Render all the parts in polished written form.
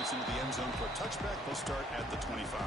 bounce into the end zone for a touchback. They'll start at the 25.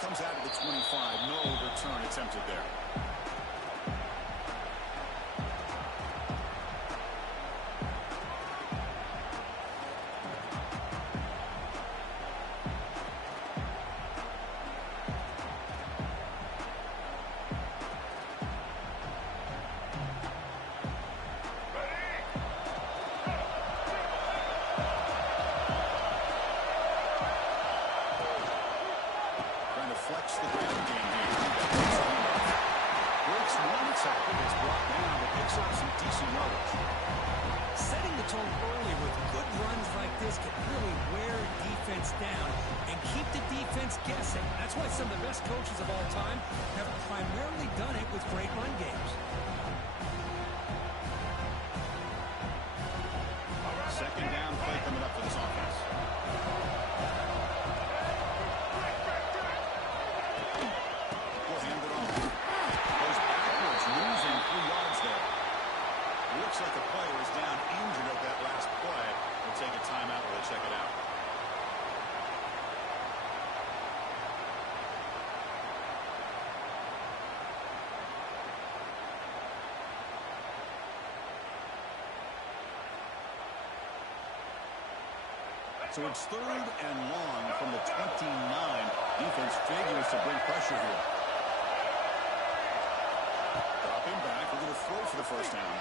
Comes out of the 25. No return attempted there. Flex the ground game here. Breaks one tackle, is brought down, but picks up some decent yardage. Setting the tone early with good runs like this can really wear defense down and keep the defense guessing. That's why some of the best coaches of all time have primarily done it with great run games. Second down play coming up for this offense. Looks like the player is down injured at that last play. We'll take a timeout while they check it out. So it's 3rd and long from the 29. Defense figures to bring pressure here. Dropping back, we're going to throw for the first down.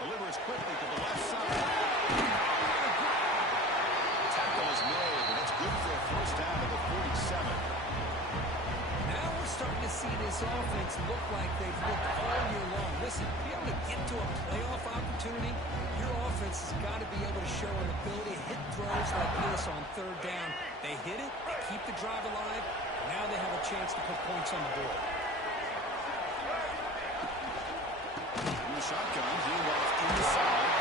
Delivers quickly to the left side. Tackle is made, and it's good for a first down at the 47. Now we're starting to see this offense look like they've looked all year long. Listen, to be able to get to a playoff opportunity, your offense has got to be able to show an ability to hit throws like this on 3rd down. They hit it, they keep the drive alive, now they have a chance to put points on the board. Shotgun, handoff inside.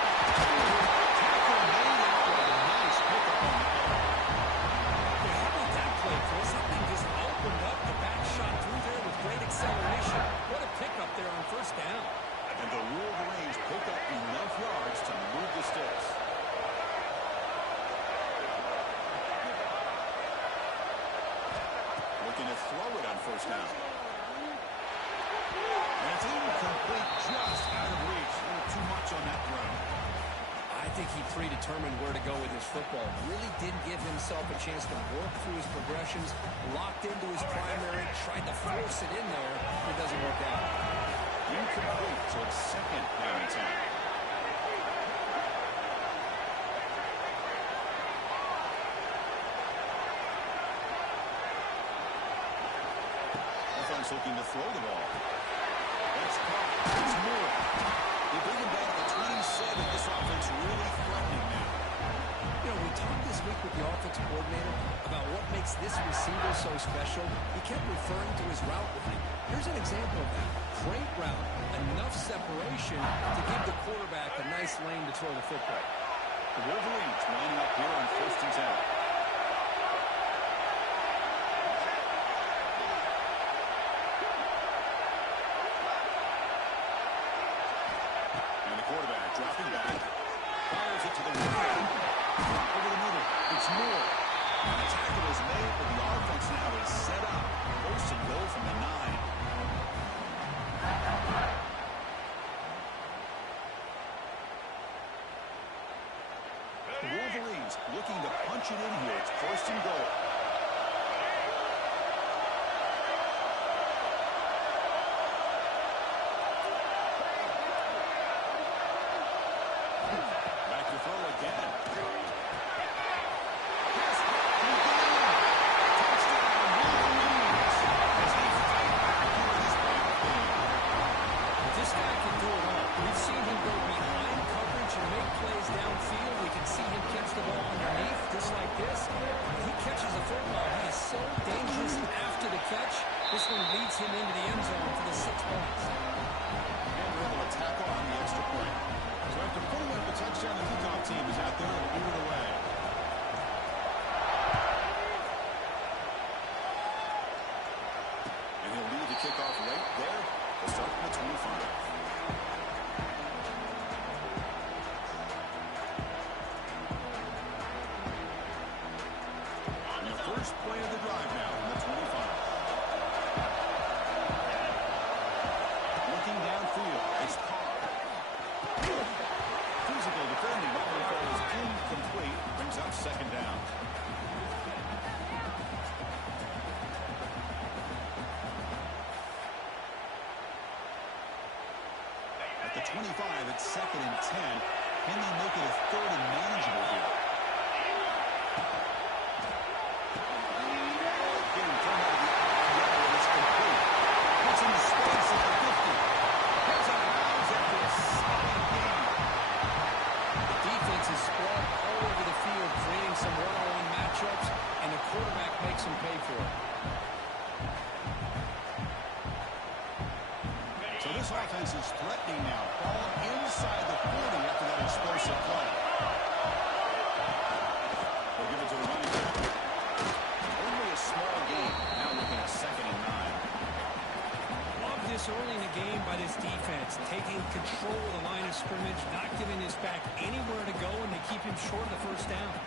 Tackle made after a nice pickup on the play. Yeah, how about that play, Chris? That thing just opened up. The back shot through there with great acceleration. What a pickup there on 1st down. And the Wolverines pick up enough yards to move the sticks. Looking to throw it on 1st down. And it's incomplete, just out of reach. A little too much on that throw. I think he predetermined where to go with his football. Really didn't give himself a chance to work through his progressions. Locked into his primary, tried to force it in there. It doesn't work out. Incomplete, so it's 2nd down and 10. Offense looking to throw the ball. That's caught. It's Moore. They bring him back to the 27. This offense really threatening now. You know, we talked this week with the offensive coordinator about what makes this receiver so special. He kept referring to his route running. Here's an example of that. Great route, enough separation to give the quarterback a nice lane to throw the football. The Wolverines lining up here on 1st and 10. Quarterback dropping back, fires it to the right. Over the middle, it's Moore. And a tackle is made, but the offense now is set up. 1st and goal from the 9. The Wolverines looking to punch it in here. It's 1st and goal. catch. This one leads him into the end zone for the 6 points. And we're able to tackle on the extra point. So after putting up the touchdown, the kickoff team is out there and moving away. And he'll lead the kickoff right there. We'll start from the 25. On the first play of the drive now from the 25. Looking downfield, it's Carr. Physical defending, but the ball is incomplete. Brings up second down. At the 25, it's 2nd and 10. Can they make it a 3rd and manageable here? Getting thrown out of the RPO, and it's complete. Puts him in space at the 50. Heads out of bounds after a solid game. The defense is spread all over the field, creating some one-on-one matchups, and the quarterback makes them pay for it. So this offense is threatening now. Ball inside the 40 after that explosive play. They'll give it to the running back. Only a small gain. Now looking at 2nd and 9. Love this early in the game by this defense, taking control of the line of scrimmage, not giving his back anywhere to go, and they keep him short of the first down.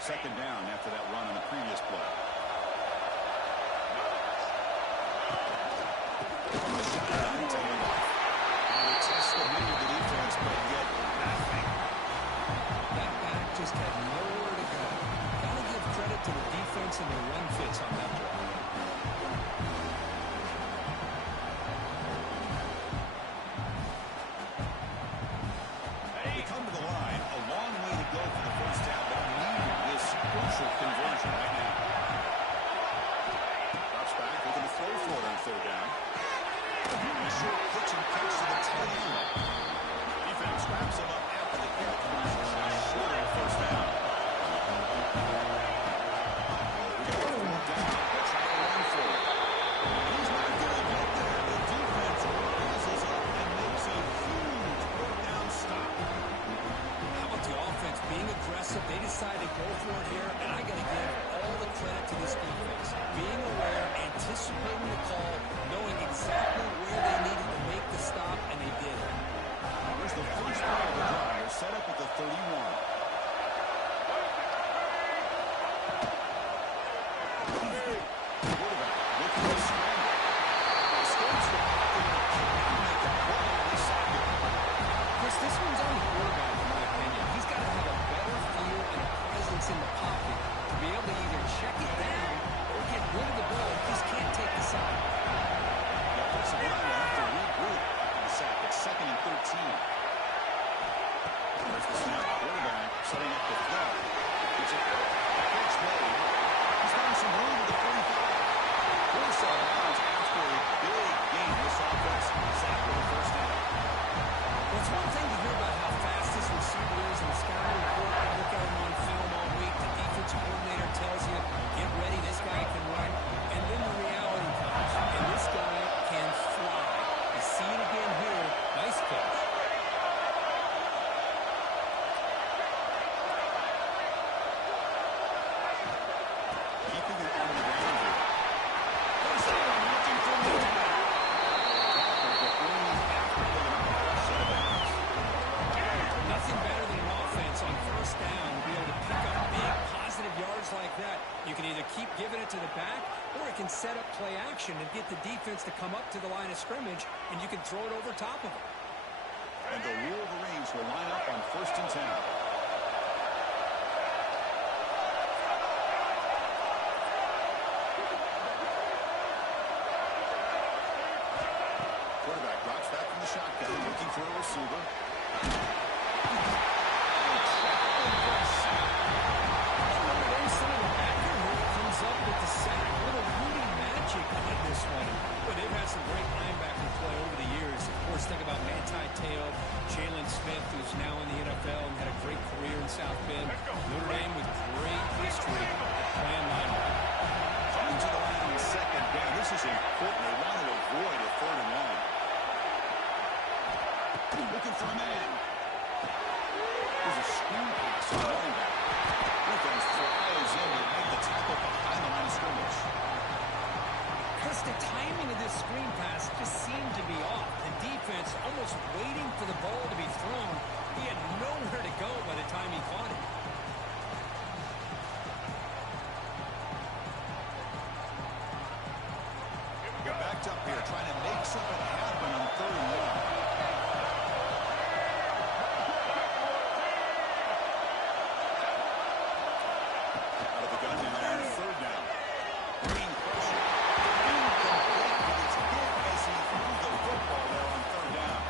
Second down after that run on the previous play. From the shotgun, taking off. And they test the middle of the defense, but yet nothing. That back just had nowhere to go. Got to give credit to the defense and their run fits on that play. They come to the line. A long way to go for the first down. They're needing this crucial conversion right now. Drops back, looking to throw for it on 3rd down. And a short pitch and catch to the tight end. Defense wraps him up after the catch. Short of the first down. We got a 4th down. They'll try to run for it. He's not good right there. The defense rises up and makes a huge 4th down stop. How about the offense being aggressive? They decided to go for it here, and I got to give all the credit to this defense. Being aware, anticipating the call, knowing exactly where they needed to make the stop, and they did it. Here's the first play of the drive. Set up at the 31. Quarterback looking to scramble. Escapes the pocket and can't make the play, and they sack it. Chris, this one's on the quarterback, in my opinion. He's got to have a better feel and a presence in the pocket to be able to either check it down or get rid of the ball. He just can't take the sack. The offensive line will have to regroup on the sack. It's 2nd and 13. There's the snap. Quarterback setting up the throw. It's a pitch made. He's found some room at the 45. Force out of bounds after a big game. This offense sacked for the first down. Well, it's one thing to hear about how fast this receiver is in the scouting report. You look at him on film all week. The defense coordinator tells you, get ready, this guy can run. And then the reality comes. And this guy can fly. You see it again here. Nice catch. Keeping it on the ground here. First down, looking for the Nothing better than an offense on first down to be able to pick up big positive yards like that. You can either keep giving it to the back, or it can set up play action and get the defense to come up to the line of scrimmage, and you can throw it over top of them. And the Wolverines will line up on 1st and 10. Quarterback drops back from the shotgun, looking for a receiver. Up with the sack. A little Rudy magic on this one. But they've had some great linebacker play over the years. Of course, think about Manti-Te'o, Jalen Smith, who's now in the NFL and had a great career in South Bend. Notre Dame with great history at playing linebacker. Coming to the line on second down. This is important. They want to avoid a third and long. Looking for a man. There's a screen pass on the running back. Defense flies in to make the tackle behind the line of scrimmage. Because the timing of this screen pass just seemed to be off. The defense almost waiting for the ball to be thrown. He had nowhere to go by the time he caught it. They're backed up here trying to make something happen on third and long. Out of the gun now on third down. Green pressure. Incomplete, but it's hit as he threw the football there on third down.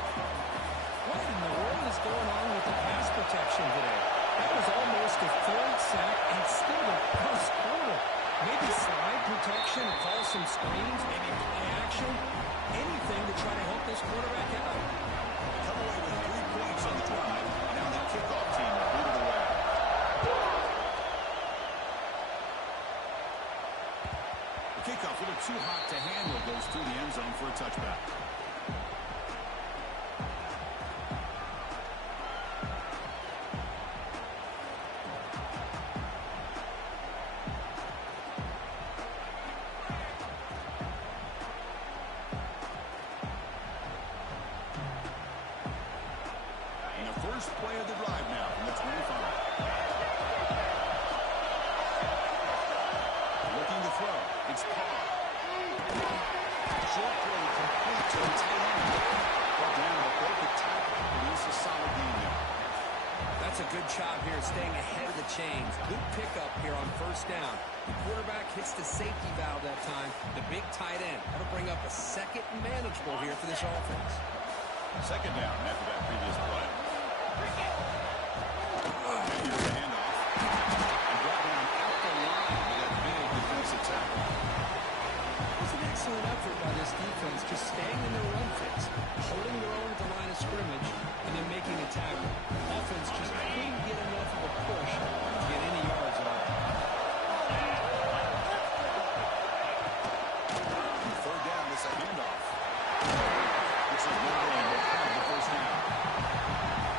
What in the world is going on with the pass protection today? That was almost a third sack and still the first quarter. Maybe slide protection, call some screens, maybe play action, anything to try to help this quarterback out. Come away with 3 points on the drive. Now the kickoff team will boot it away. The kickoff, a little too hot to handle, goes through the end zone for a touchback. First play of the drive now from the 25. Looking to throw. It's Paul. Short throw complete to the tight end. Brought down to break the tackle. Produce a solid gain there. That's a good job here, staying ahead of the chains. Good pickup here on first down. The quarterback hits the safety valve that time. The big tight end. That'll bring up a second and manageable here for this offense. Second down after that previous play. Here's the handoff. And brought down at the line with that big defensive tackle. It was an excellent effort by this defense, just staying in their run fits, holding their own at the line of scrimmage, and then making a tackle. Offense just couldn't get enough of a push to get any yards at all. Third down, it's a handoff. It's a no-brainer. The first down.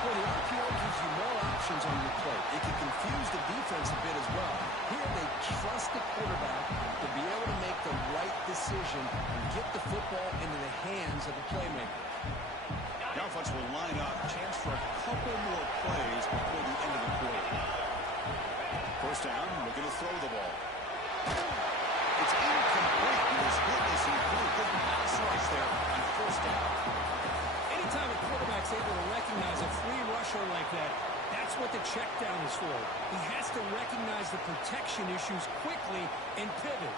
Well, the RPO gives you more options on your play. It can confuse the defense a bit as well. Here they trust the quarterback to be able to make the right decision and get the football into the hands of the playmaker. The offense will line up. Chance for a couple more plays before the end of the quarter. First down, looking to throw the ball. It's incomplete. He was hit as he threw. Good pass rush there on first down. Anytime a quarterback's able to recognize a free rusher like that, that's what the check down is for. He has to recognize the protection issues quickly and pivot.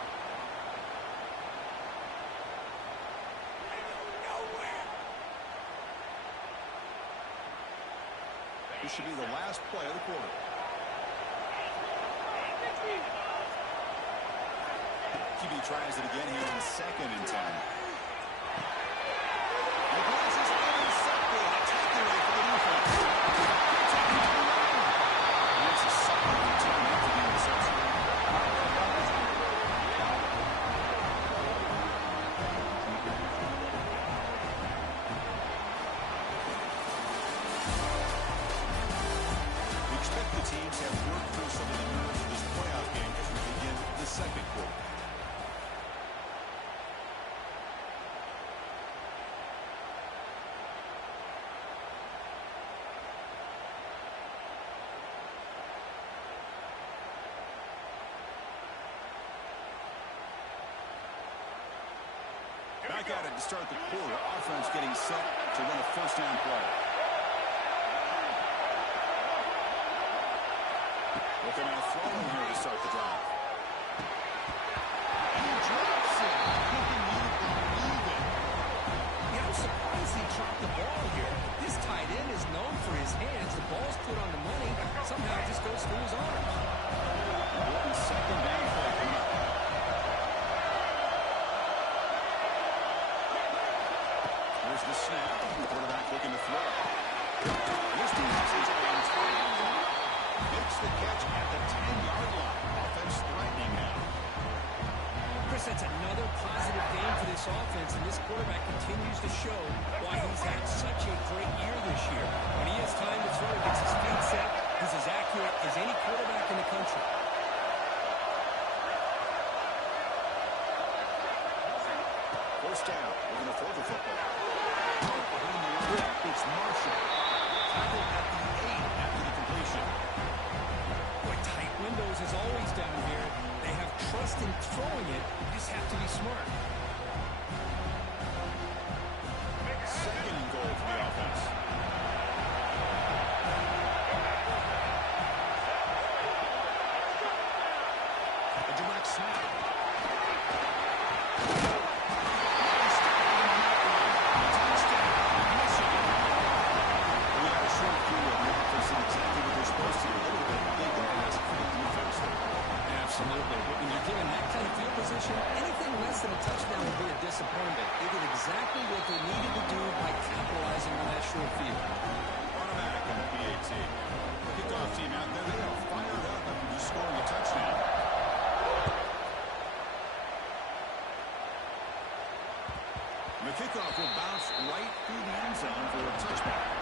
This should be the last play of the quarter. QB tries it again here on 2nd and 10. The pass is intercepted. A takeaway for the defense. And it's a solid return after the interception. We expect the teams have worked through some of the nerves of this playoff game as we begin the second quarter. Back at it to start the quarter. Offense getting set to run a first down play. Looking at throwing here to start the drive. He drops it. Can you believe it? Yeah, I'm surprised he dropped the ball here. This tight end is known for his hands. The ball's put on the money. Somehow it just goes through his arms. Second down play coming up. Here's the snap. looking to throw. This defense is on time. Makes the catch at the 10-yard line. Offense threatening now. Chris, that's another positive game for this offense, and this quarterback continues to show why he's had such a great year this year. When he has time to throw, gets his feet set, he's as accurate as any quarterback in the country. First down. We're going to throw the football. Behind the line, it's Marshall. Tackled at the 8 after the completion. Boy, tight windows as always down here. They have trust in throwing it. You just have to be smart. Second and goal for the offense. A direct snap. Absolutely. When you're given that kind of field position, anything less than a touchdown would be a disappointment. They did exactly what they needed to do by capitalizing on that short field. Automatic in the PAT. Kickoff team out there. They are fired up after just scoring a touchdown. And the kickoff will bounce right through the end zone for a touchback.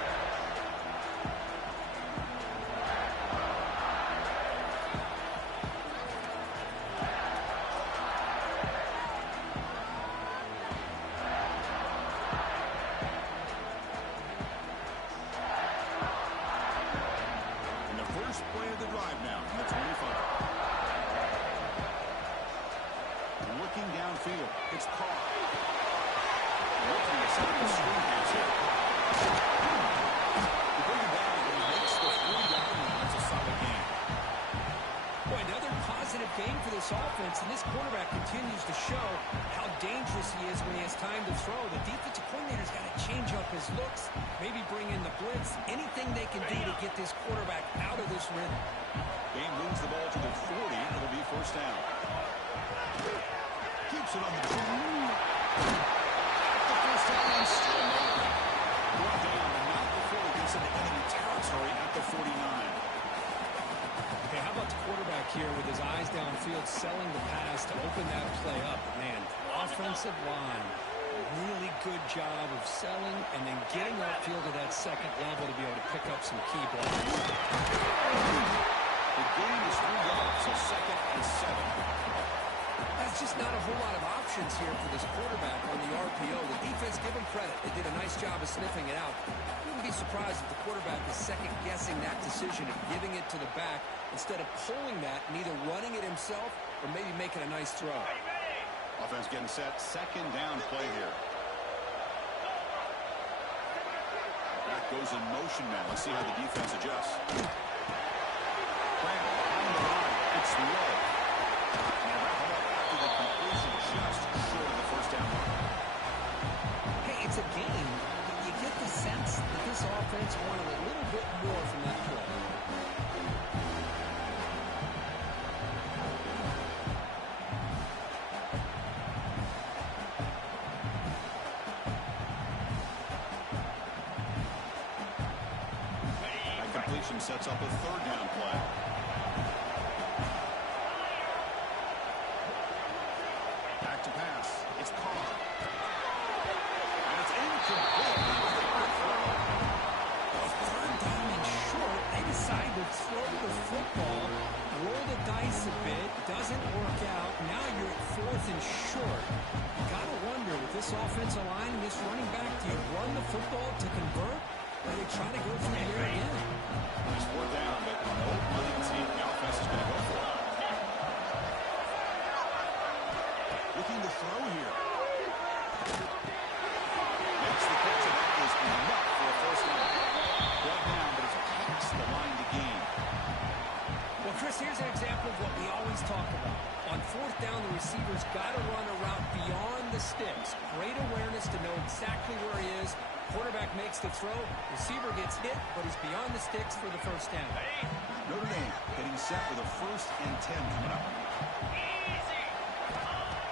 Downfield, it's Carr. Looking to set up the screen pass here. You bring him down, and he makes the 3-yard line. That's a solid game. Boy, another positive game for this offense, and this quarterback continues to show how dangerous he is when he has time to throw. The defensive coordinator's got to change up his looks, maybe bring in the blitz, anything they can do to get this quarterback out of this rhythm. Game moves the ball to the 40. It'll be first down. Keeps it on the team. The first down and still moving. Brought down, and not before he gets into enemy territory at the 49. Okay, how about the quarterback here with his eyes downfield, selling the pass to open that play up? Man, offensive line, really good job of selling and then getting upfield to that second level to be able to pick up some key blocks. The gain is 3 yards, so second and 7. That's just not a whole lot of options here for this quarterback on the RPO. The defense, give them credit. They did a nice job of sniffing it out. Wouldn't be surprised if the quarterback is second-guessing that decision of giving it to the back instead of pulling that and either running it himself or maybe making a nice throw. Offense getting set. Second down play here. Back goes in motion now. Let's see how the defense adjusts. Grant behind the line. It's low. Just short of the first down mark. Hey, it's a game. You get the sense that this offense wanted a little bit more from that play. That completion sets up a third down play. Back to pass. It's Carr. And it's incomplete. Third down and short. They decide to throw the football, roll the dice a bit, doesn't work out. Now you're at fourth and short. You got to wonder, with this offensive line and this running back, do you run the football to convert, or do they try to go through here again? It's 4th down, but no money to see the offense is going to go for it. Looking to throw here. Makes the catch, and that is enough for a first down. Brought down, but it's past the line to gain. Well, Chris, here's an example of what we always talk about. On 4th down, the receiver's got to run a route beyond the sticks. Great awareness to know exactly where he is. Quarterback makes the throw. Receiver gets hit, but he's beyond the sticks for the first down. Notre Dame getting set with a 1st and 10 coming up.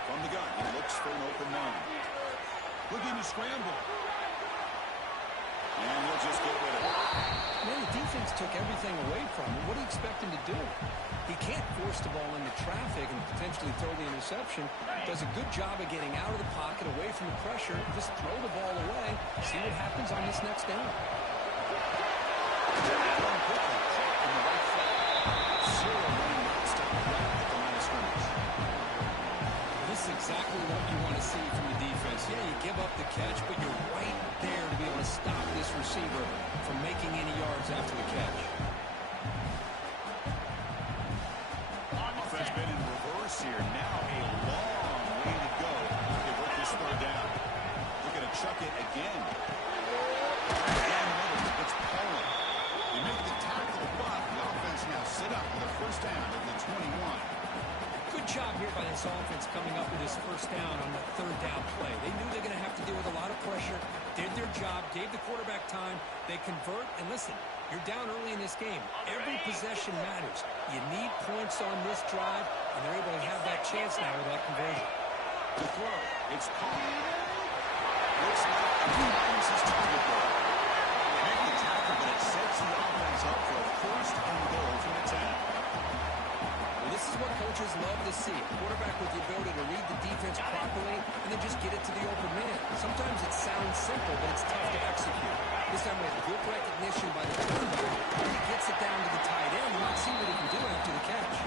From the gun, he looks for an open man. Looking to scramble. And he'll just get rid of it. Man, the defense took everything away from him. What do you expect him to do? He can't force the ball into traffic and potentially throw the interception. Does a good job of getting out of the pocket, away from the pressure. Just throw the ball away. See what happens on this next down. This is exactly what you want to see from the defense. Yeah, you give up the catch, but you're right there to be able to stop this receiver from making any yards after the catch. Offense been in reverse here. Now a long way to go to work this third down. They're going to chuck it again. It's Poland. They make the tackle, but the offense now sit up with a first down at the 21. Good job here by this offense coming up with this first down on the third down play. They knew they're going to have to deal with a lot of pressure, did their job, gave the quarterback time. They convert, and listen, you're down early in this game. Every possession matters. You need points on this drive, and they're able to have that chance now with that conversion. To throw, it's Pollard. Looks like he finds his target ball. They make the tackle, but it sets the offense up for a first and goal from the 10. This is what coaches love to see. A quarterback with the ability to read the defense properly and then just get it to the open man. Sometimes it sounds simple, but it's tough to execute. This time with good recognition by the quarterback, he gets it down to the tight end. You might see what he can do after the catch.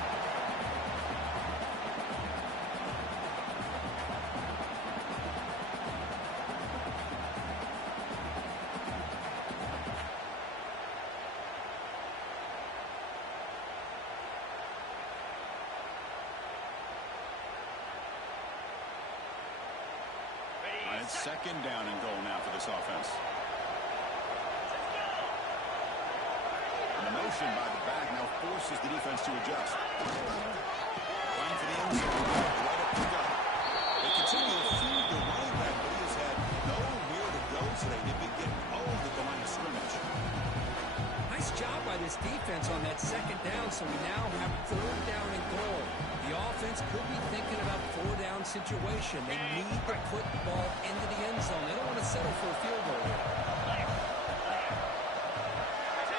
It's second down and goal now for this offense. And the motion by the back now forces the defense to adjust. Line for the end zone. Let it pick up. They continue to feed the running back, but he has had nowhere to go today. They've been getting owned at the line of scrimmage. Nice job by this defense on that second down, so we now have third down and goal. The offense could be thinking about four-down situation. They need to put the ball into the end zone. They don't want to settle for a field goal here.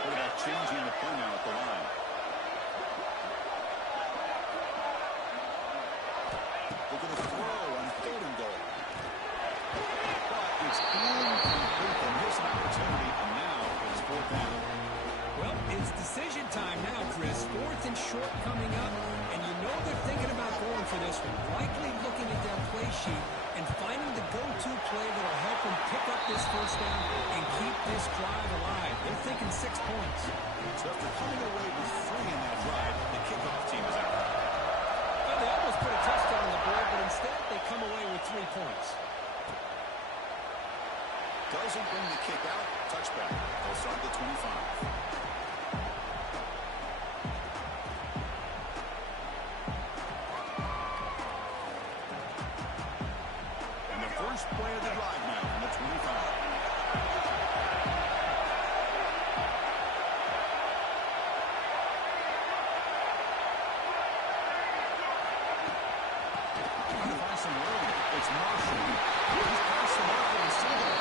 Quarterback changing the play now at the line. Look at the throw on third and goal. But it's incomplete, and here's an opportunity, and now it's fourth down. Well, it's decision time now, Chris. Fourth and short coming up, and you know they're thinking about going for this one. Likely looking at their play sheet and finding the go-to play that will help them pick up this first down and keep this drive alive. They're thinking 6 points. So after coming away with 3 in that drive, the kickoff team is out. Well, they almost put a touchdown on the board, but instead they come away with 3 points. Doesn't bring the kick out. Touchback. They'll start at the 25. First play of the drive now on the 25. Trying to find some room. It's Marshall. He's past the marker and single.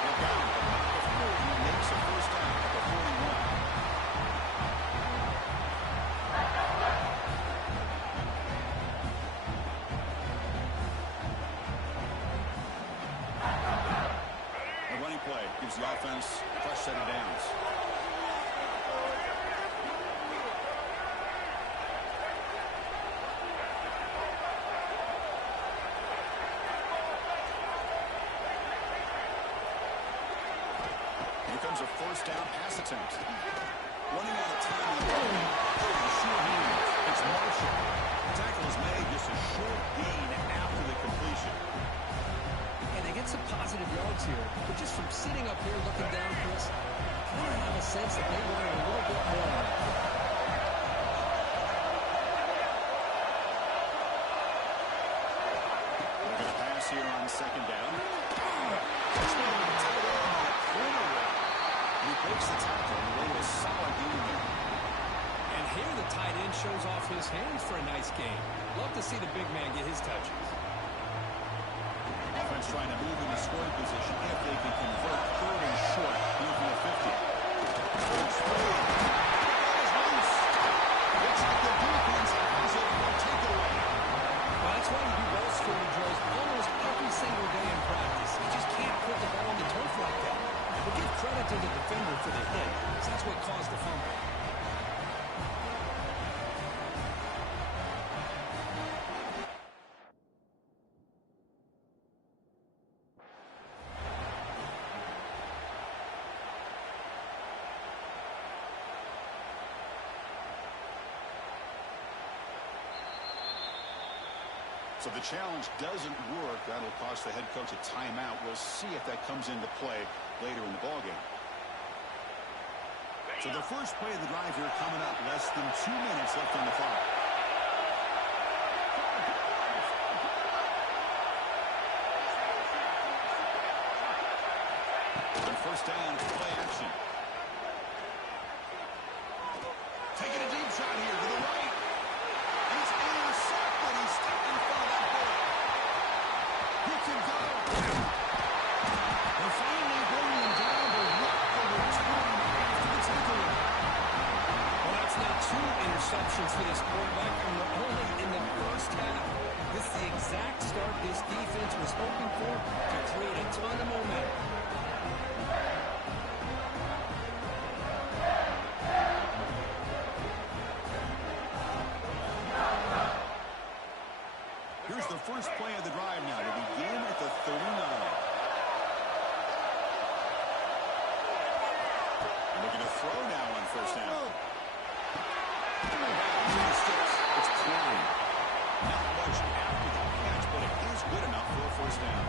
They've got him about the 40. He makes a first down at the 41. Play gives the offense a fresh set of downs. Here comes a first down pass attempt. Running out of time. It's Marshall. The tackle is made, just a short gain after the completion. They get some positive yards here, but just from sitting up here looking down, Chris, I kind of have a sense that they wanted a little bit more. They're going to pass here on second down. This one on the tight end on a corner route. He breaks the tackle and away with a solid game there. And here the tight end shows off his hands for a nice game. Love to see the big man get his touches. Offense trying to move into scoring position if they can convert third and short. to the defender for the hit. So that's what caused the fumble. So the challenge doesn't work. That'll cost the head coach a timeout. We'll see if that comes into play later in the ballgame. So the first play of the drive here coming up. Less than 2 minutes left on the clock. On first down, it's play action. Taking a deep shot here to the right. He's intercepted. He's stepped in front of that ball. He can go. They finally bring him down to rock the return after the takeaway. Well, that's not 2 interceptions for this quarterback, and we're only in the first half. This is the exact start this defense was hoping for to create a ton of momentum. Here's the first play of the drive now to begin at the 39. Looking to throw now on first down. It's clean. Not much after the catch, but it is good enough for a first down.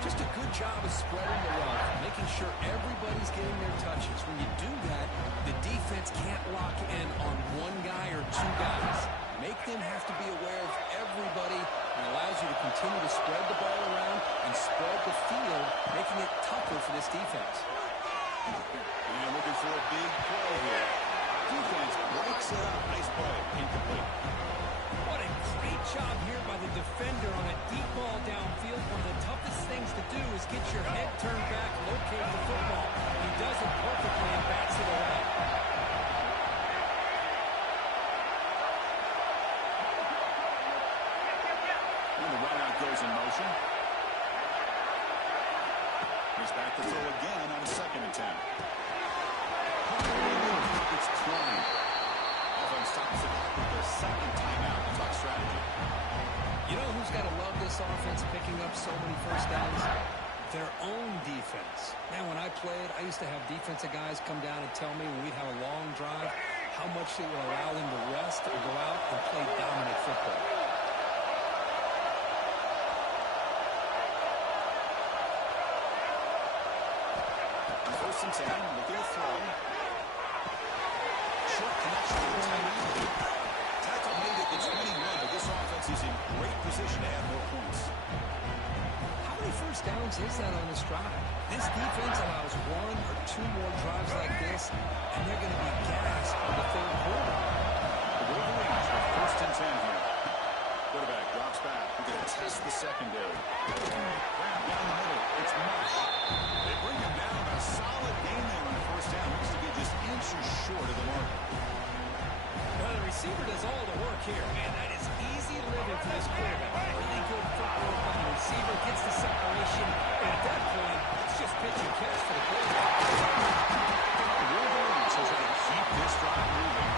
Just a good job of spreading the wealth, making sure everybody's getting their touches. When you do that, the defense can't lock in on one guy or 2 guys. Make them have to be aware of everybody, and allows you to continue to spread the ball around and spread the field, making it tougher for this defense. And looking for a big play here. Defense breaks it up. Nice play. Incomplete. What a great job here by the defender on a deep ball downfield. One of the toughest things to do is get your head turned back, locate the football. He does it perfectly and bats it away. And the run out goes in motion. He's back to throw again on second and 10. It's Klein. Offense stops it with their second timeout to talk strategy. You know who's got to love this offense picking up so many first downs? Their own defense. Now, when I played, I used to have defensive guys come down and tell me when we'd have a long drive how much it would allow them to rest and go out and play dominant football. First and 10, looking to throw. Short connection to the timeout. Tackle made it. It's 21, but this offense is in great position to add more points. How many first downs is that on this drive? This defense allows 1 or 2 more drives like this, and they're going to be gassed in the third quarter. The Wolverines with first and 10 here. Quarterback drops back. We're going to test the secondary. Grab down the middle. It's Marsh. They bring him down. A solid game there on first down. Looks to be just inches short of the mark. Well, the receiver does all the work here, man. That is easy living for this quarterback. Really good footwork by the receiver. Gets the separation. And at that point, it's just pitch and catch for the quarterback. The Wolverines will try to keep this drive moving.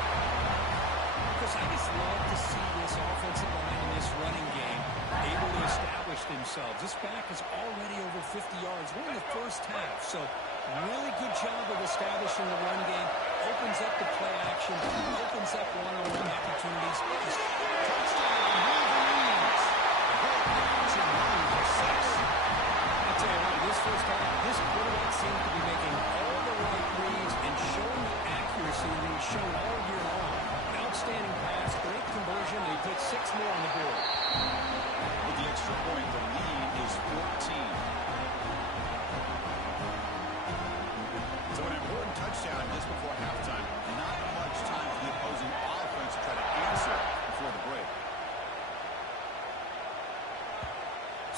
Because I just love to see this offensive line in this running game able to establish themselves. This back is already over 50 yards. We're in the first half, so really good job of establishing the run game. Opens up the play action, opens up one-on-one opportunities. Just touchdown, Wolverines. I'll tell you what, this first half, this quarterback seems to be making all the right reads and showing the accuracy that he's shown all year long. Outstanding pass, great conversion, and he put 6 more on the board. With the extra point, the lead is 14. So an important touchdown just before halftime. Not much time for the opposing offense to try to answer before the break.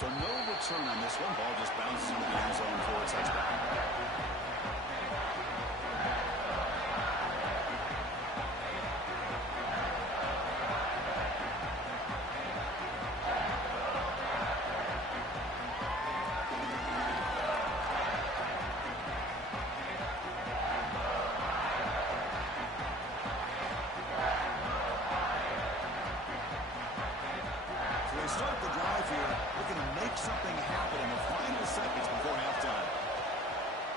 So no return on this one. Ball just bounces into the end zone for a touchdown.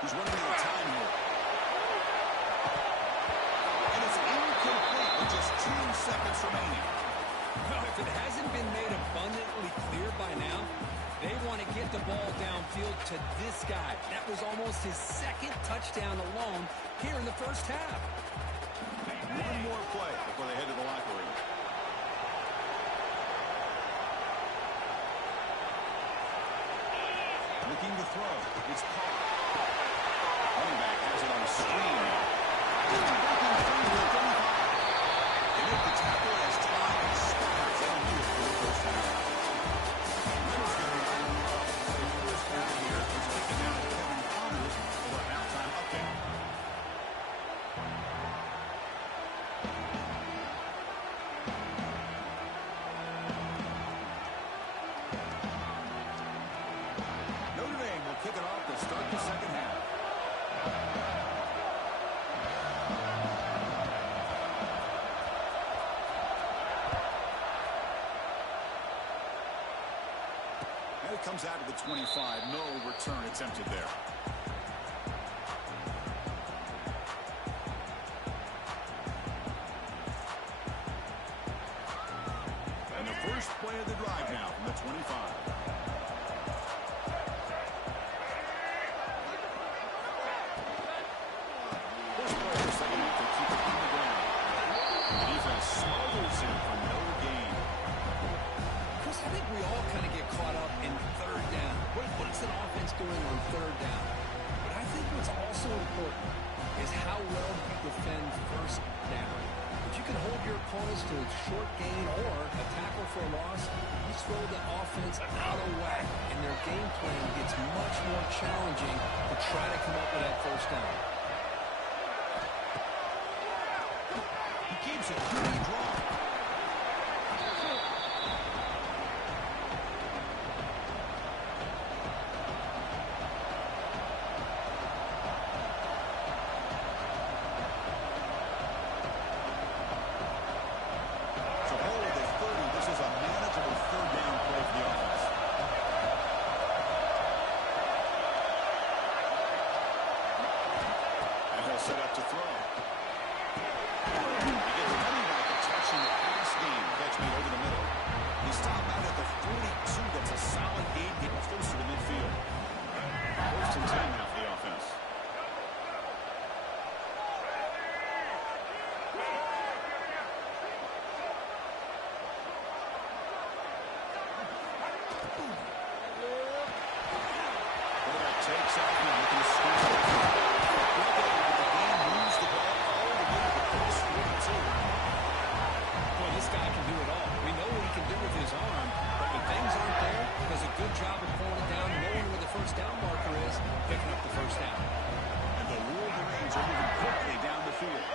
He's running out of time here. And it's incomplete with just 2 seconds remaining. Well, if it hasn't been made abundantly clear by now, they want to get the ball downfield to this guy. That was almost his second touchdown alone here in the first half. One more play before they head to the locker room. Looking to throw. It's caught. Running back has it on a screen now. Breaking through to the 35. They make the tackle as time expires down here for the first half. Leonard's going to be on the first down here. He's taken down Kevin Connors for a halftime update. Notre Dame will kick it off to start the second half. And it comes out of the 25. No return attempted there. And the first play of the drive now from the 25. First play of the second half to keep it on the ground. The defense smothers him for no gain. Chris, I think we all kind of get caught up in third down. What is an offense doing on third down? But I think what's also important is how well you defend first down. If you can hold your opponents to a short gain or a tackle for a loss, you throw the offense out of whack, and their game plan gets much more challenging to try to come up with that first down. He keeps it pretty drawn. So ball with a 30. This is a manageable third down play for the offense. And he'll set up to throw. He gets running back a touch in the pass game. Catch me over the middle. He stopped out at the 42. That's a solid gain, getting closer to midfield. First and 10 now for the offense. Quarterback takes off and looking to score. The game moves the ball all the way to the first 42. Boy, this guy can do it all. We know what he can do with his arm, but when things aren't there, he does a good job of pulling it down, knowing where the first down marker is, picking up the first down. And the Wolverines are moving quickly down the field.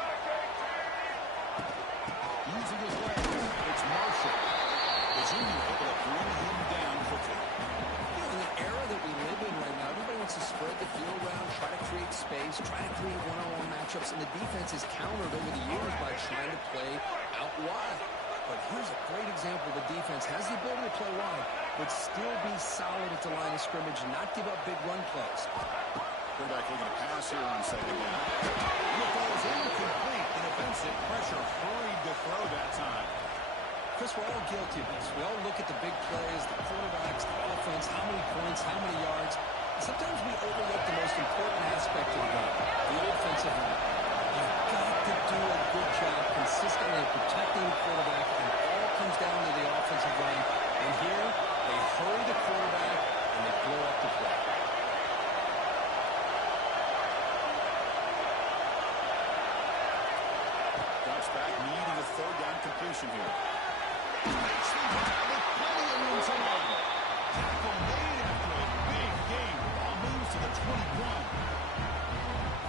Using his legs, it's Marshall. The junior able to bring him down quickly. You know, in the era that we live in right now, everybody wants to spread the field around, try to create space, try to create one-on-one matchups, and the defense is countered over the years by trying to play out wide. But here's a great example. The defense has the ability to play wide, but still be solid at the line of scrimmage and not give up big run plays. Quarterback looking to pass here on second down. And the ball is incomplete. The defensive pressure hurried to throw that time. Chris, we're all guilty of this. We all look at the big plays, the quarterbacks, the offense, how many points, how many yards. And sometimes we overlook the most important aspect of the game, the offensive line. You've got to do a good job consistently protecting the quarterback, and it all comes down to the offensive line. And here, they hurry the quarterback, and they blow up the play. Drops back, needing a third down completion here. Makes the grab with plenty of room to run. Tackle made after a big gain. Ball moves to the 21.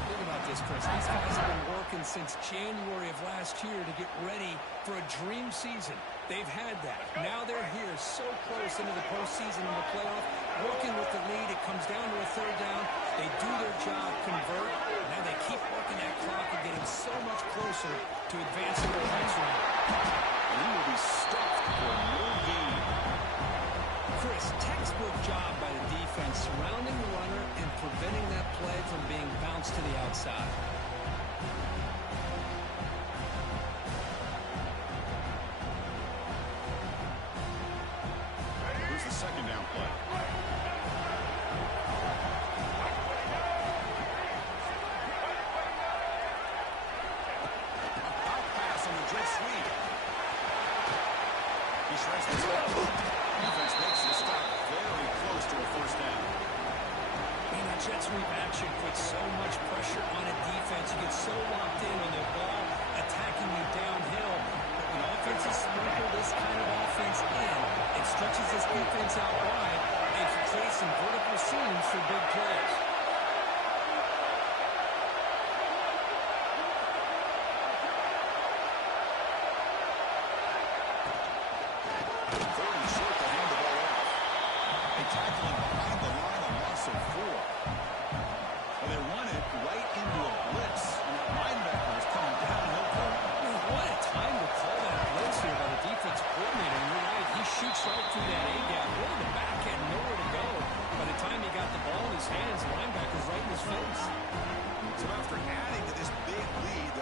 Think about this, Chris. These guys have been working since January of last year to get ready for a dream season. They've had that. Now they're here so close into the postseason and the playoff, working with the lead. It comes down to a third down. They do their job, convert. Now they keep working that clock and getting so much closer to advancing to the next round. And he will be stuffed for no gain. Chris, textbook job by the defense surrounding the runner and preventing that play from being outside. Here's the second down play. A pop pass on the jet sweep. He shreds the tackle. Defense makes the stop very close to a first down. And that jet sweep action puts so much pressure on a defense. You get so locked in on their ball attacking you downhill. But when offenses sprinkle this kind of offense in, it stretches this defense out wide and creates some vertical seams for big plays.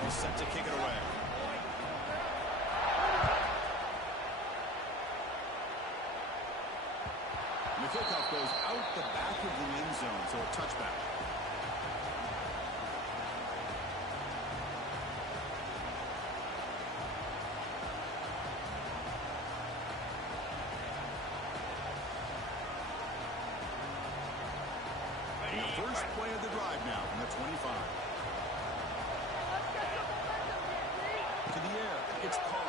Set to kick it away. And the kickoff goes out the back of the end zone, so a touchback. And the first play of the drive now from the 25. To the air, it's Carr.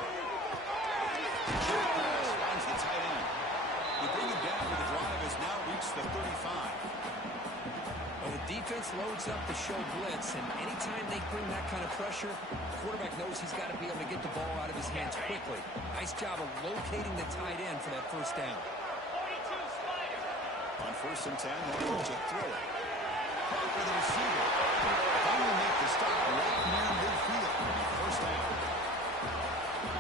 Short pass finds the tight end. They bring him down, but the drive has now reached the 35. Well, the defense loads up to show blitz, and anytime they bring that kind of pressure, the quarterback knows he's got to be able to get the ball out of his hands quickly. Nice job of locating the tight end for that first down. On first and 10, they'll look to throw it. Caught for the receiver. They will make the stop right near midfield. First down.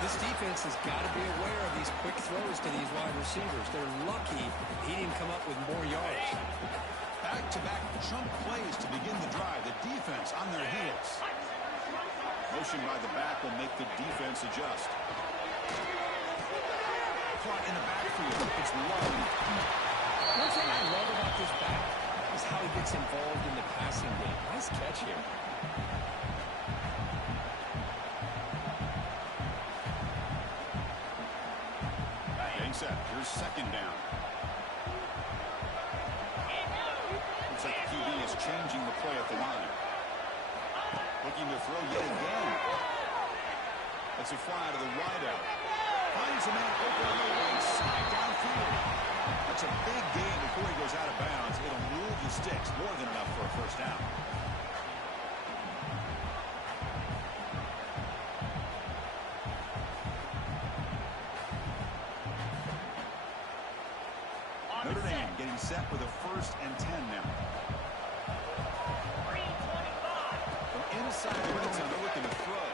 This defense has got to be aware of these quick throws to these wide receivers. They're lucky he didn't come up with more yards. Back-to-back chunk plays to begin the drive. The defense on their heels. Motion by the back will make the defense adjust. Caught in the backfield. It's low. One thing I love about this back is how he gets involved in the passing game. Nice catch here. Set. Here's second down. Looks like the QB is changing the play at the line. Looking to throw yet again. That's a fly to the wideout. Finds a man open on the right side downfield. That's a big gain before he goes out of bounds. It'll move the sticks more than enough for a first down. Notre Dame getting set with a first and 10 now. From inside the red zone, they're looking to throw.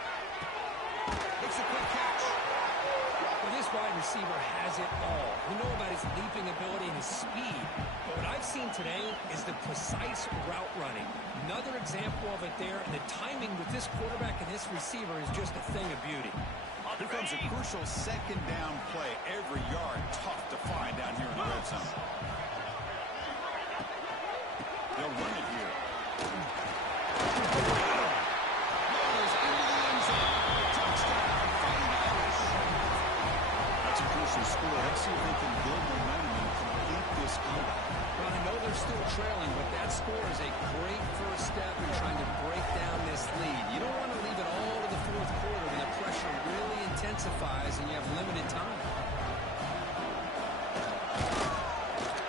Makes a quick catch. Well, this wide receiver has it all. We know about his leaping ability and his speed. But what I've seen today is the precise route running. Another example of it there. And the timing with this quarterback and this receiver is just a thing of beauty. Here comes a crucial second down play. Every yard tough to find down here in the red zone. They'll run it here. Rolls into the end zone. Touchdown, Irish. That's a crucial score. Let's see if they can build momentum and complete this comeback. Well, I know they're still trailing, but that score is a great first step in trying to break down this lead. You don't want to leave it all to the fourth quarter when the pressure really intensifies and you have limited time.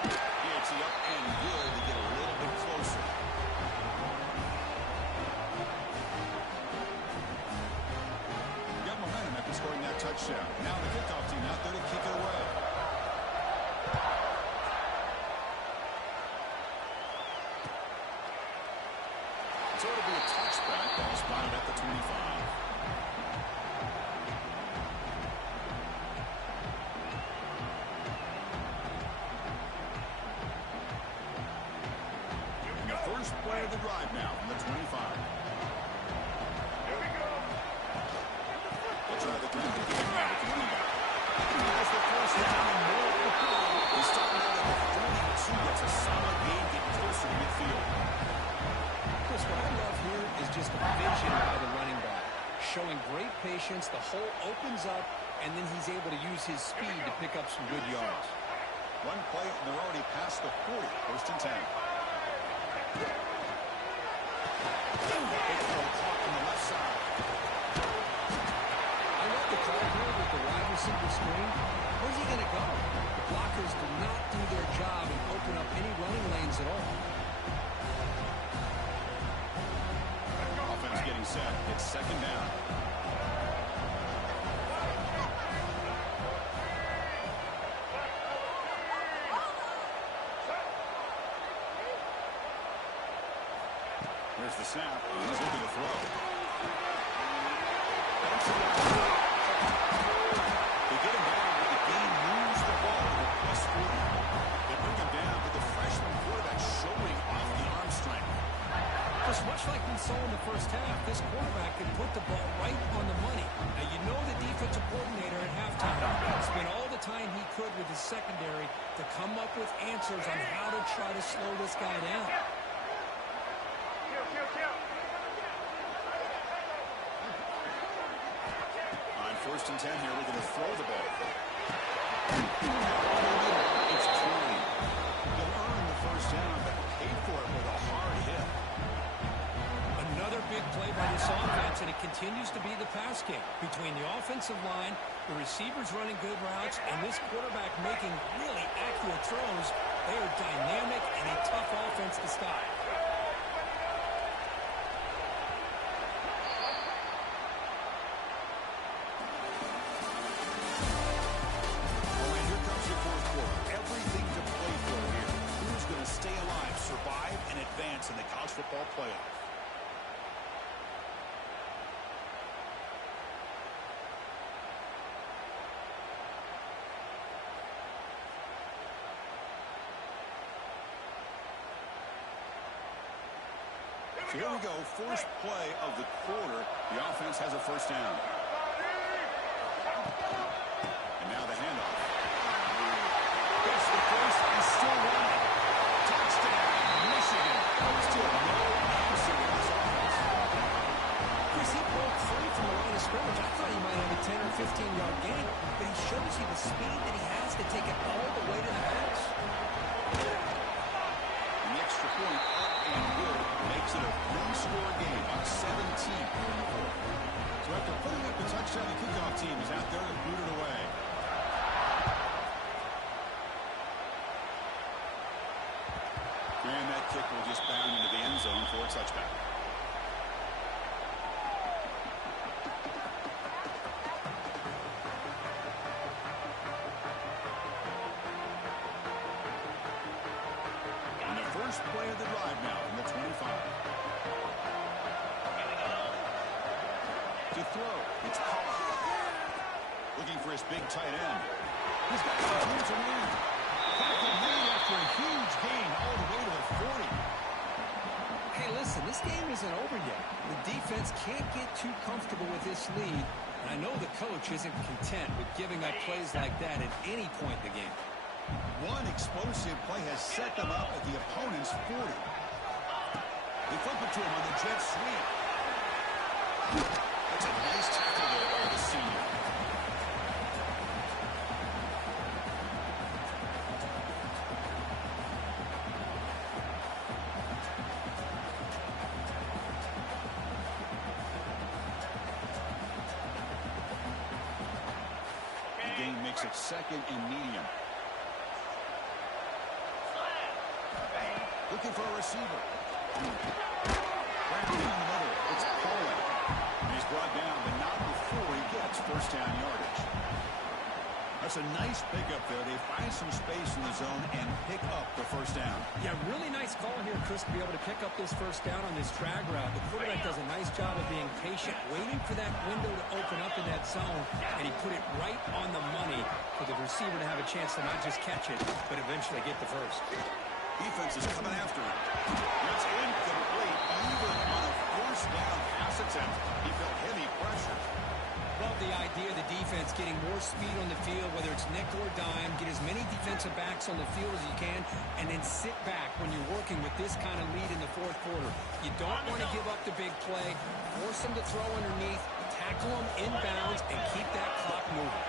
Gets it up and good to get a little bit closer. Got momentum after scoring that touchdown. Now the kickoff team out there to kick it away. So it'll be a touchback. Ball spotted at the 25. first play of the drive now from the 25. They'll try the ground game now with the running back. He has the first down and more to go. He's starting out at the 42. That's a solid gain getting closer to midfield. Chris, what I love here is just the vision by the running back. Showing great patience, the hole opens up, and then he's able to use his speed to pick up some good yards. One play, and they're already past the 40. First and 10. Big throw caught on the left side. I love the call here with the wide receiver screen. Where's he going to go? The blockers do not do their job and open up any running lanes at all. Offense getting set. It's second down. Here's the snap. He's looking to throw. They get him down, but the game moves the ball to plus 40. They bring him down, but the freshman quarterback showing off the arm strength. Just much like we saw in the first half, this quarterback can put the ball right on the money. Now, you know the defensive coordinator at halftime spent all the time he could with his secondary to come up with answers on how to try to slow this guy down. On first and 10 here, we're going to throw the ball. It's clean. They'll earn the first down, but pay for it with a hard hit. Another big play by this offense, and it continues to be the pass game. Between the offensive line, the receivers running good routes, and this quarterback making really accurate throws, they are dynamic and a tough offense to stop. All right, here comes the fourth quarter. Everything to play for here. Who's going to stay alive, survive, and advance in the college football playoff? So here we go, first play of the quarter. The offense has a first down. And now the handoff. Gets the first and still running. Touchdown, Michigan. Still no answer in this offense. Chris, he broke free from the line of scrimmage. I thought he might have a 10 or 15-yard gain, but he shows you the speed that he has to take it all the way to the house. And the extra point up and good makes it a three-score game on 17 in the fourth. So after putting up the touchdown, the kickoff team is out there to boot it away. And that kick will just bound into the end zone for a touchback. And the first play of the drive now from the 25. To throw, it's Pollard. Looking for his big tight end. He's got some time to win. Tackle made after a huge gain all the way to the 40. Hey, listen, this game isn't over yet. The defense can't get too comfortable with this lead, and I know the coach isn't content with giving up plays like that at any point in the game. One explosive play has set them up at the opponent's 40. They flip it to him on the jet sweep. That's a nice tackle there by the senior. The game makes it second and medium. Looking for a receiver. Wrapped in the middle. It's Pollard. And he's brought down, but not before he gets first down yardage. That's a nice pickup there. They find some space in the zone and pick up the first down. Yeah, really nice call here, Chris, to be able to pick up this first down on this drag route. The quarterback does a nice job of being patient, waiting for that window to open up in that zone, and he put it right on the money for the receiver to have a chance to not just catch it, but eventually get the first. Defense is coming after him. That's incomplete. more speed on the field, whether it's nickel or dime. Get as many defensive backs on the field as you can, and then sit back when you're working with this kind of lead in the fourth quarter. You don't want to give up the big play. Force them to throw underneath, tackle them inbounds, and keep that clock moving.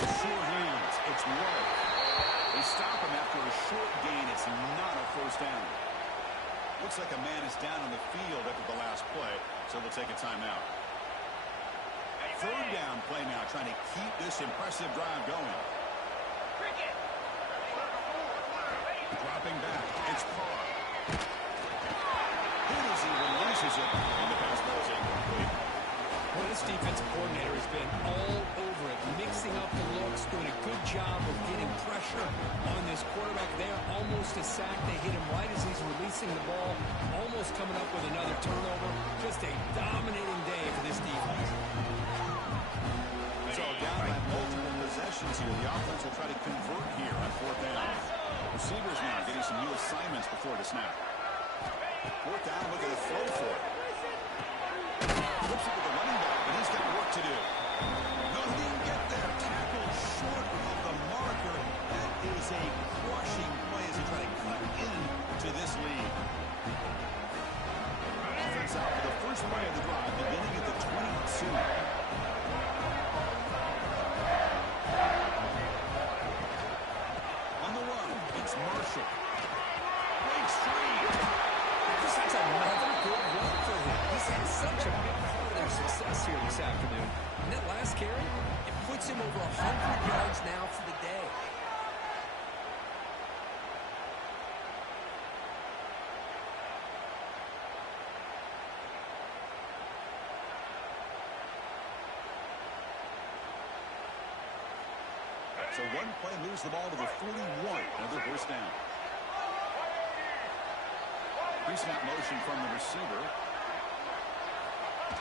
Short hands. It's low. They stop him after a short gain. It's not a first down. Looks like a man is down on the field after the last play, so they'll take a timeout. Third down play now, trying to keep this impressive drive going. Dropping back. It's Parr. Hit as he releases it, and the pass ball is incomplete. Well, this defensive coordinator has been all over it, mixing up the looks, doing a good job of getting pressure on this quarterback there. Almost a sack. They hit him right as he's releasing the ball, almost coming up with another turnover. Just a dominating day for this defense. So down by multiple possessions here. The offense will try to convert here on fourth down. Receivers now getting some new assignments before the snap. Fourth down, look at the throw for it. Flips it to the running back, and he's got work to do. No, he didn't get there. Tackled short of the marker. That is a crushing play as he tries to cut into this lead. Offense out for the first play of the drive, beginning at the 22. On the run, it's Marshall. Breaks free. That's another good run for him. He's had such a big part of their success here this afternoon. And that last carry, it puts him over 100 yards now for the day. So one play moves the ball to the 41. Another first down. Pre-snap motion from the receiver.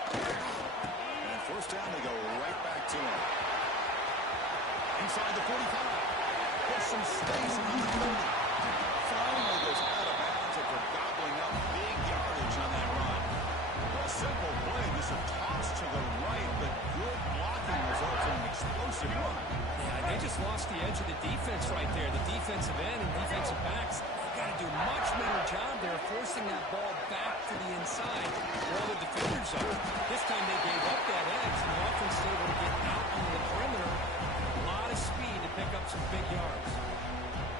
And first down, they go right back to him. Inside the 45. Puts some space around the 30. Finally goes out of bounds after gobbling up big yardage on that run. A simple play, just a toss to the right, but good blocking results in an explosive run. Yeah, they just lost the edge of the defense right there. The defensive end and defensive backs got to do a much better job there forcing that ball back to the inside while the defenders are. This time they gave up that edge, and the offense was able to get out onto the perimeter. A lot of speed to pick up some big yards.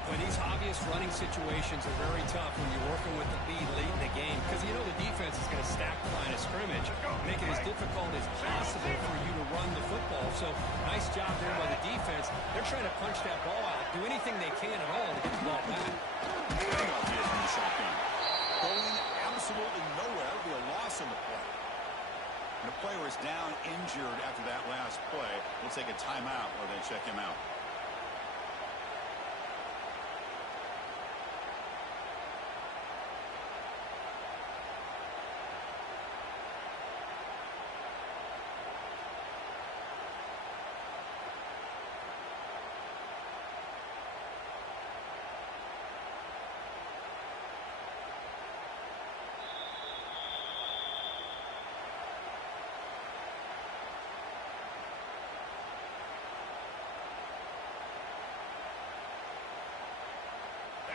But these obvious running situations are very tough when you're working with the lead late in the game because you know the defense is going to stack the line of scrimmage, make it as difficult as possible for you to run the football. So nice job there by the defense. They're trying to punch that ball out, do anything they can at all to get the ball back. Going absolutely nowhere. That would be a loss on the play. And the player is down injured after that last play. We'll take a timeout while they check him out.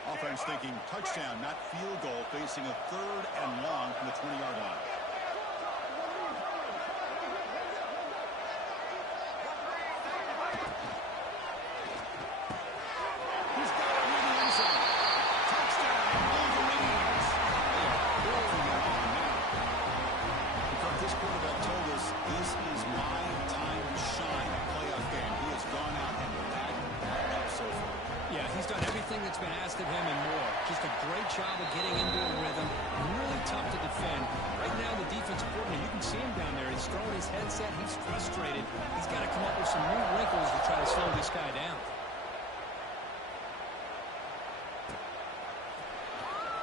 Offense thinking touchdown, not field goal, facing a third and long from the 20-yard line. He's got it in the end zone. Touchdown, Wolverines. They are building it on now. Because this quarterback told us this is my time to shine. A playoff game. He has gone out and backed that up so far. Yeah, he's done everything that's been asked of him and more. Just a great job of getting into a rhythm. Really tough to defend. Right now, the defensive coordinator, you can see him down there. He's throwing his headset. He's frustrated. He's got to come up with some new wrinkles to try to slow this guy down.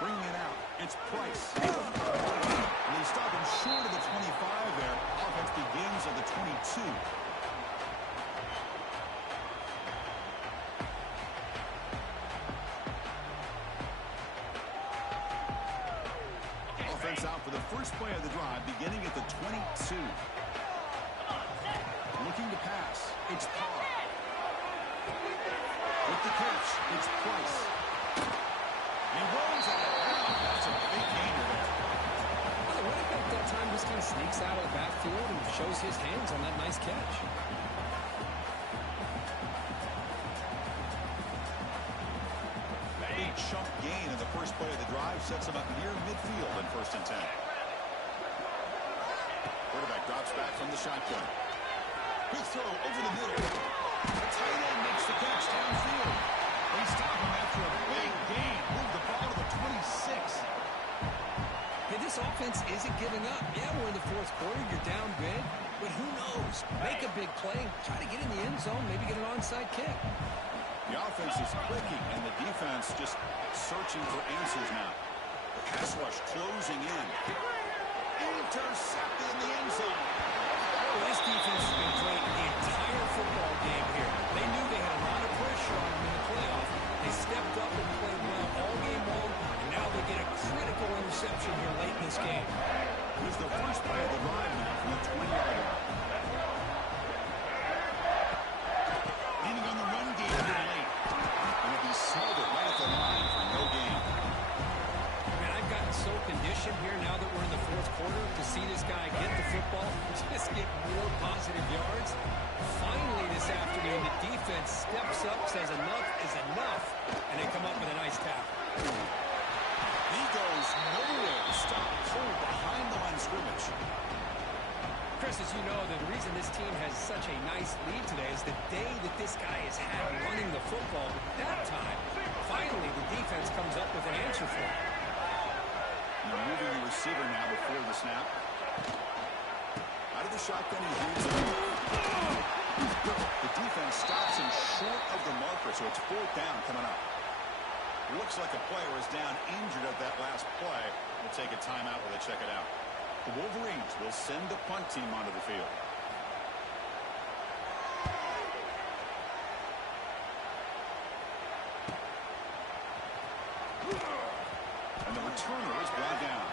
Bringing it out. It's Price. And they stop him short of the 25 there. Offense begins at the 22. Out for the first play of the drive, beginning at the 22. Looking to pass. It's Carr. With the catch, it's Price. He runs out of bounds. That's a big gainer there. The running back that time just kind of sneaks out of the backfield and shows his hands on that nice catch. Big chunk gain in the first play of the drive sets him up near midfield in 1st and 10. Quarterback drops back from the shotgun. Big throw over the middle. The tight end makes the catch downfield. They stop him after a big gain. Move the ball to the 26. Hey, this offense isn't giving up. Yeah, we're in the 4th quarter. You're down big. But who knows? Make a big play. Try to get in the end zone. Maybe get an onside kick. The offense is clicking, and the defense just searching for answers now. The pass rush closing in. Intercepted in the end zone. Well, this defense has been great the entire football game here. They knew they had a lot of pressure on them in the playoff. They stepped up and played well all game long, and now they get a critical interception here late in this game. Here's the first play of the drive now from the 20-yard line. Leaning on the run game here late. And he smothered right at the line for no gain. Man, I've gotten so conditioned here now that we're in the 4th quarter to see this guy get the football and just get more positive yards. Finally this afternoon, the defense steps up, says enough is enough, and they come up with a nice tackle. He goes nowhere. Stop cold behind the line of scrimmage. Chris, as you know, the reason this team has such a nice lead today is the day that this guy has had running the football. But that time, finally, the defense comes up with an answer for him. Moving the receiver now before the snap. Out of the shotgun, he hands it off. The defense stops him short of the marker, so it's 4th down coming up. Looks like a player is down injured at that last play. We'll take a timeout while they check it out. The Wolverines will send the punt team onto the field. And the returner is brought down.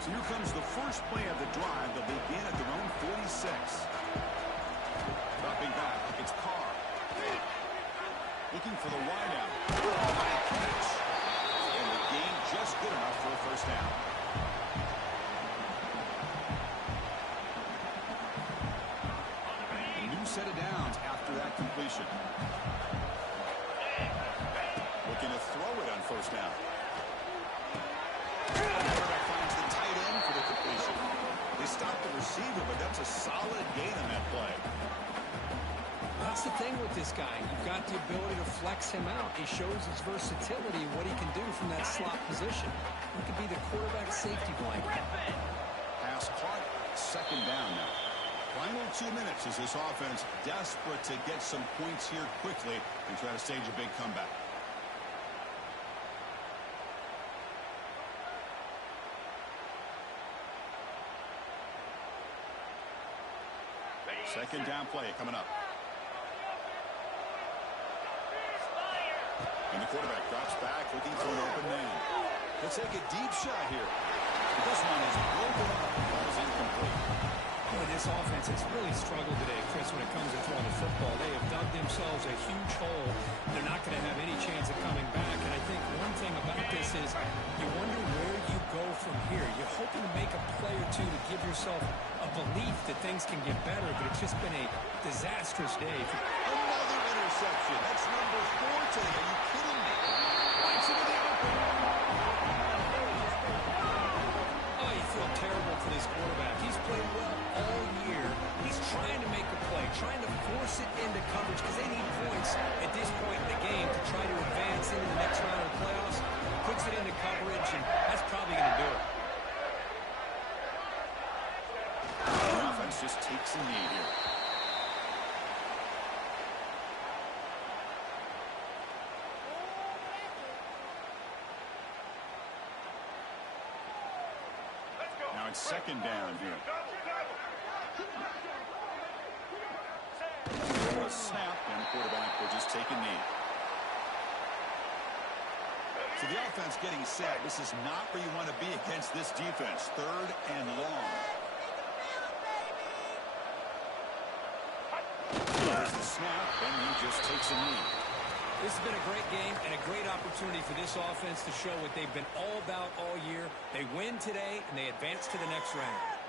So here comes the first play of the drive. They'll begin at their own 46. Dropping back, it's Carr. Looking for the wideout. High catch. And the gain just good enough for a 1st down. A new set of downs after that completion. Looking to throw it on 1st down. Quarterback finds the tight end for the completion. They stop the receiver, but that's a solid gain on that play. That's the thing with this guy. You've got the ability to flex him out. He shows his versatility and what he can do from that slot position. He could be the quarterback safety blanket. Pass caught. 2nd down now. Final 2 minutes as this offense desperate to get some points here quickly and try to stage a big comeback. Second down play coming up. And the quarterback drops back looking for an open man. He'll take a deep shot here. This one is broken up. That was incomplete. Boy, this offense has really struggled today, Chris, when it comes to throwing the football. They have dug themselves a huge hole. They're not going to have any chance of coming back. And I think one thing about this is you wonder where you go from here. You're hoping to make a play or two to give yourself a belief that things can get better, but it's just been a disastrous day. Another interception. That's number 4 today. Are you kidding me? Lights into the open. Oh, you feel terrible for this quarterback. He's played well all year. He's trying to make a play, trying to force it into coverage because they need points at this point in the game to try to advance into the next round of the playoffs. Puts it into coverage, and that's probably going to do it. The offense just takes a knee here. Now it's 2nd down here. the snap, and the quarterback will just take a knee. So the offense getting set. This is not where you want to be against this defense. 3rd and long. There's the snap, and he just takes a knee. This has been a great game and a great opportunity for this offense to show what they've been all about all year. They win today, and they advance to the next round.